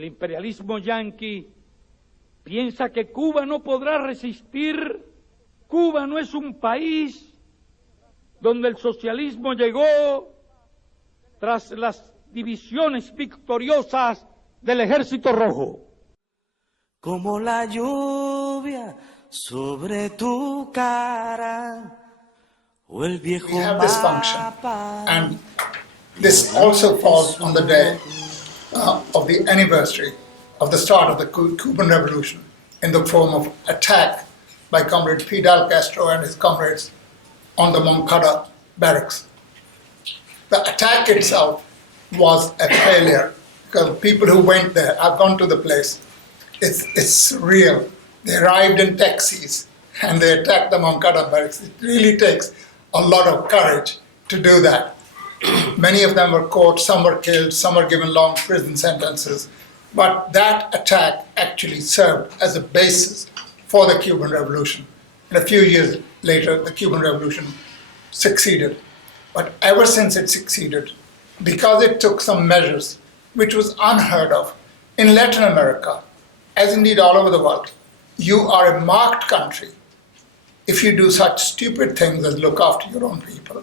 El imperialismo yanqui piensa que Cuba no podrá resistir. Cuba no es un país donde el socialismo llegó tras las divisiones victoriosas del Ejército Rojo. Como la lluvia sobre tu cara o el viejo we have this function, and this also falls on the day of the anniversary of the start of the Cuban Revolution in the form of attack by Comrade Fidel Castro and his comrades on the Moncada barracks. The attack itself was a failure because people who went there, I've gone to the place, it's real. They arrived in taxis and they attacked the Moncada barracks. It really takes a lot of courage to do that. Many of them were caught, some were killed, some were given long prison sentences. But that attack actually served as a basis for the Cuban Revolution. And a few years later, the Cuban Revolution succeeded. But ever since it succeeded, because it took some measures which was unheard of in Latin America, as indeed all over the world, you are a marked country if you do such stupid things as look after your own people,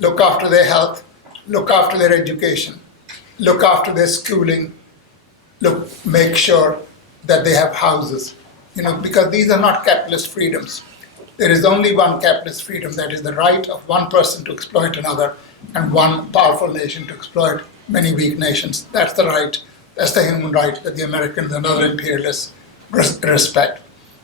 look after their health, look after their education, look after their schooling, make sure that they have houses, because these are not capitalist freedoms. There is only one capitalist freedom, that is the right of one person to exploit another and one powerful nation to exploit many weak nations. That's the right, that's the human right that the Americans and other imperialists respect.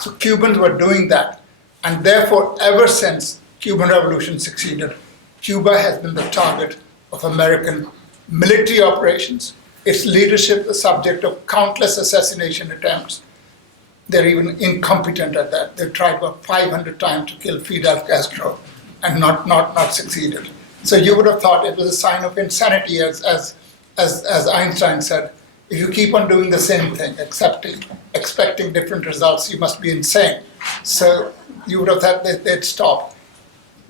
So Cubans were doing that, and therefore ever since Cuban Revolution succeeded, Cuba has been the target of American military operations. Its leadership the subject of countless assassination attempts. They're even incompetent at that. They've tried about 500 times to kill Fidel Castro and not succeeded. So you would have thought it was a sign of insanity, as Einstein said. If you keep on doing the same thing, expecting different results, you must be insane. So you would have thought that they'd stop.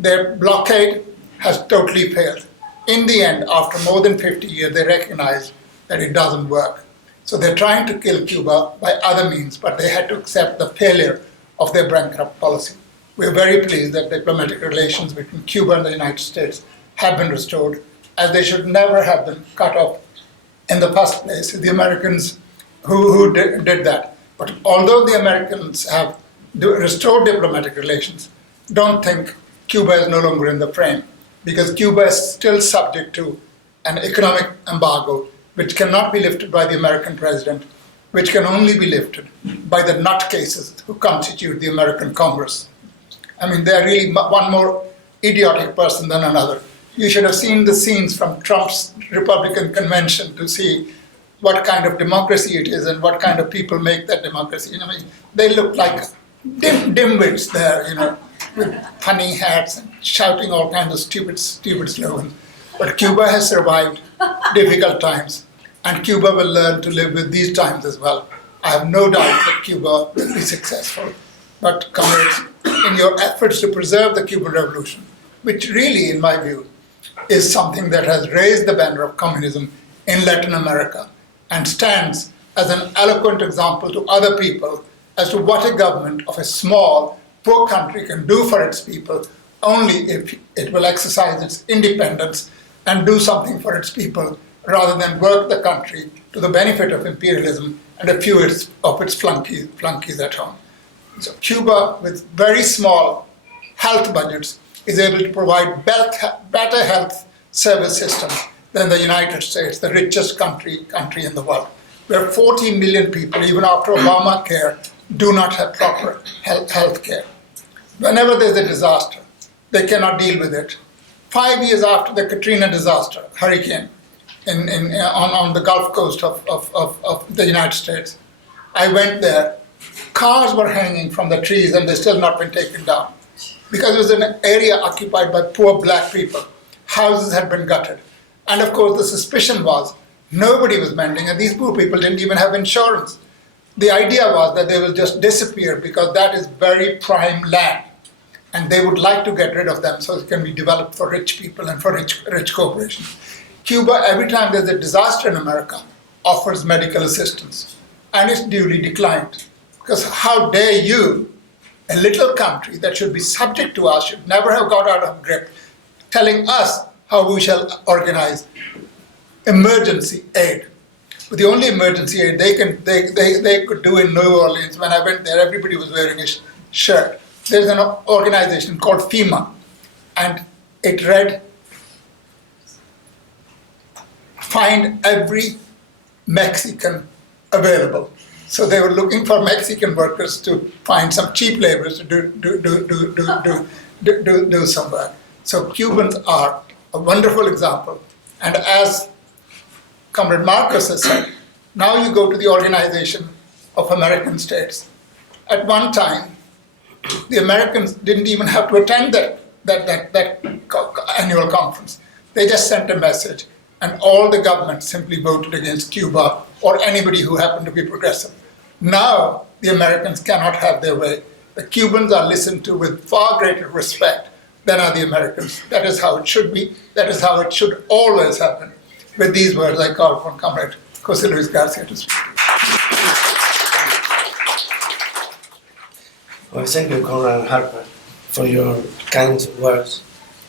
Their blockade has totally failed. In the end, after more than 50 years, they recognized that it doesn't work. So they're trying to kill Cuba by other means, but they had to accept the failure of their bankrupt policy. We're very pleased that diplomatic relations between Cuba and the United States have been restored, as they should never have been cut off in the first place. The Americans who did that. But although the Americans have restored diplomatic relations, don't think Cuba is no longer in the frame, because Cuba is still subject to an economic embargo which cannot be lifted by the American president, which can only be lifted by the nutcases who constitute the American Congress. I mean, they're really one more idiotic person than another. You should have seen the scenes from Trump's Republican convention to see what kind of democracy it is and what kind of people make that democracy. I mean, they look like dimwits there, with funny hats and shouting all kinds of stupid slogans. But Cuba has survived difficult times, and Cuba will learn to live with these times as well. I have no doubt that Cuba will be successful. But comrades, in your efforts to preserve the Cuban Revolution, which really, in my view, is something that has raised the banner of communism in Latin America and stands as an eloquent example to other people as to what a government of a small, poor country can do for its people only if it will exercise its independence and do something for its people rather than work the country to the benefit of imperialism and a few of its flunkies at home. So Cuba, with very small health budgets, is able to provide better health service systems than the United States, the richest country in the world, where 40 million people, even after Obamacare, do not have proper health care. Whenever there's a disaster, they cannot deal with it. 5 years after the Katrina disaster, hurricane, on the Gulf Coast of the United States, I went there. Cars were hanging from the trees and they've still not been taken down, because it was an area occupied by poor black people. Houses had been gutted. And of course the suspicion was nobody was mending, and these poor people didn't even have insurance. The idea was that they will just disappear because that is very prime land, and they would like to get rid of them so it can be developed for rich people and for rich corporations. Cuba, every time there's a disaster in America, offers medical assistance, and it's duly declined. Because how dare you, a little country that should be subject to us, should never have got out of grip, telling us how we shall organize emergency aid. But the only emergency aid they could do in New Orleans, when I went there, everybody was wearing a shirt. There's an organization called FEMA, and it read, find every Mexican available. So they were looking for Mexican workers to find some cheap laborers to do some work. So Cubans are a wonderful example. And as Comrade Marcus has said, now you go to the Organization of American States. At one time, the Americans didn't even have to attend that annual conference. They just sent a message, and all the governments simply voted against Cuba or anybody who happened to be progressive. Now, the Americans cannot have their way. The Cubans are listened to with far greater respect than are the Americans. That is how it should be. That is how it should always happen. With these words, I call upon Comrade Councillor Luis Garcia to speak. Well, thank you, Comrade Harpal, for your kind words.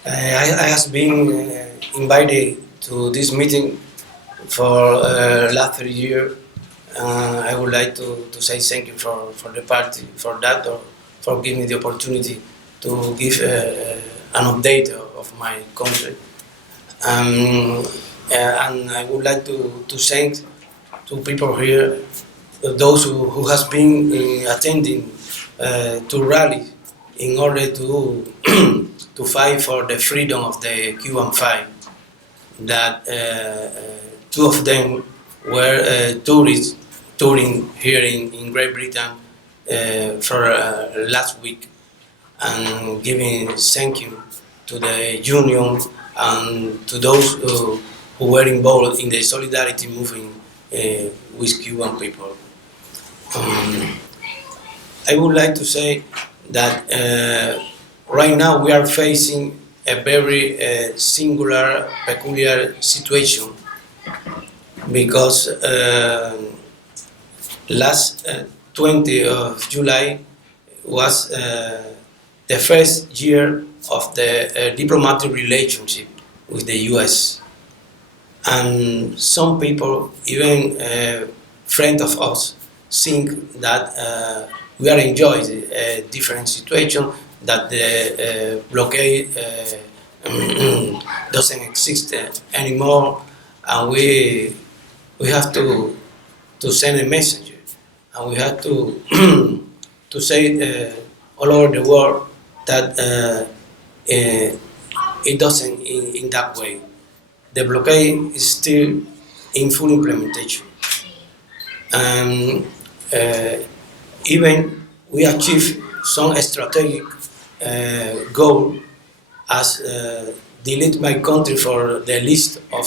I have been invited to this meeting for last 3 years. I would like to say thank you for the party for that, or for giving me the opportunity to give an update of my country. And I would like to thank to people here, those who has been attending to rally in order to to fight for the freedom of the Cuban fight. That two of them were tourists touring here in Great Britain for last week, and giving thank you to the union and to those who were involved in the solidarity movement with Cuban people. I would like to say that right now we are facing a very singular, peculiar situation, because last 20th of July was the first year of the diplomatic relationship with the US. And some people, even friends of us, think that we are enjoying a different situation, that the blockade doesn't exist anymore, and we have to send a message, and we have to to say all over the world that it doesn't in that way. The blockade is still in full implementation. And even we achieved some strategic goal, as delete my country for the list of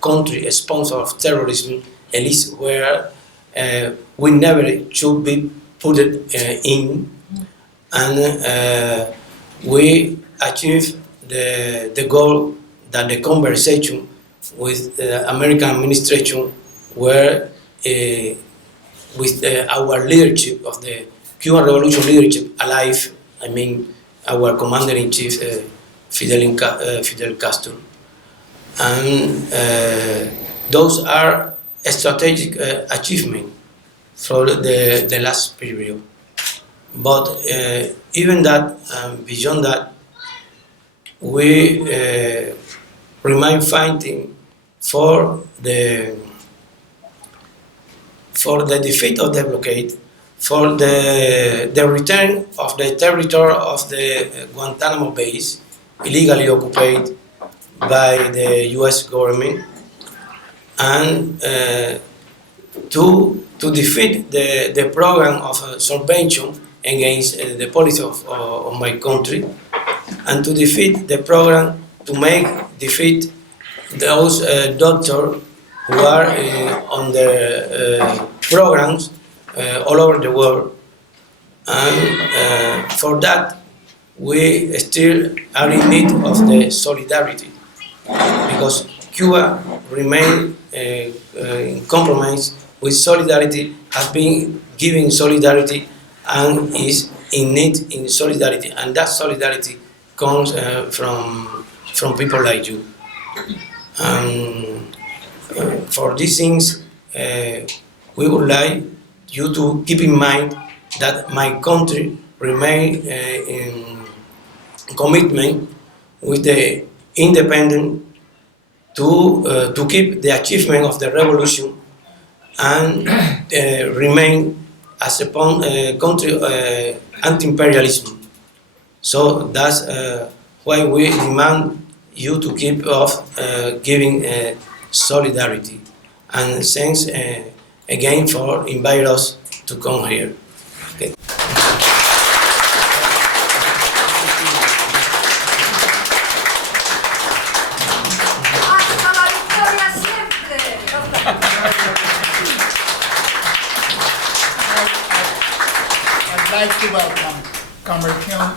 country sponsors of terrorism, a list where we never should be put in, and we achieved the goal that the conversation with the American administration were with our leadership of the Cuban Revolution leadership alive. I mean, our commander-in-chief, Fidel Castro. And those are a strategic achievement for the last period. But even that, beyond that, we remain fighting for the defeat of the blockade, for the return of the territory of the Guantanamo Bay, illegally occupied by the US government, and to defeat the program of subvention against the policy of my country, and to defeat the program to defeat those doctors who are on the programs all over the world. And for that, we still are in need of the solidarity, because Cuba remain in compromise with solidarity, has been giving solidarity and is in need in solidarity, and that solidarity comes from people like you. For these things, we would like you to keep in mind that my country remain in commitment with the independent to keep the achievement of the revolution and remain as a country anti-imperialism. So that's why we demand you to keep off giving solidarity. And thanks again for inviting us to come here. Okay. I'd like to welcome Comrade Hyun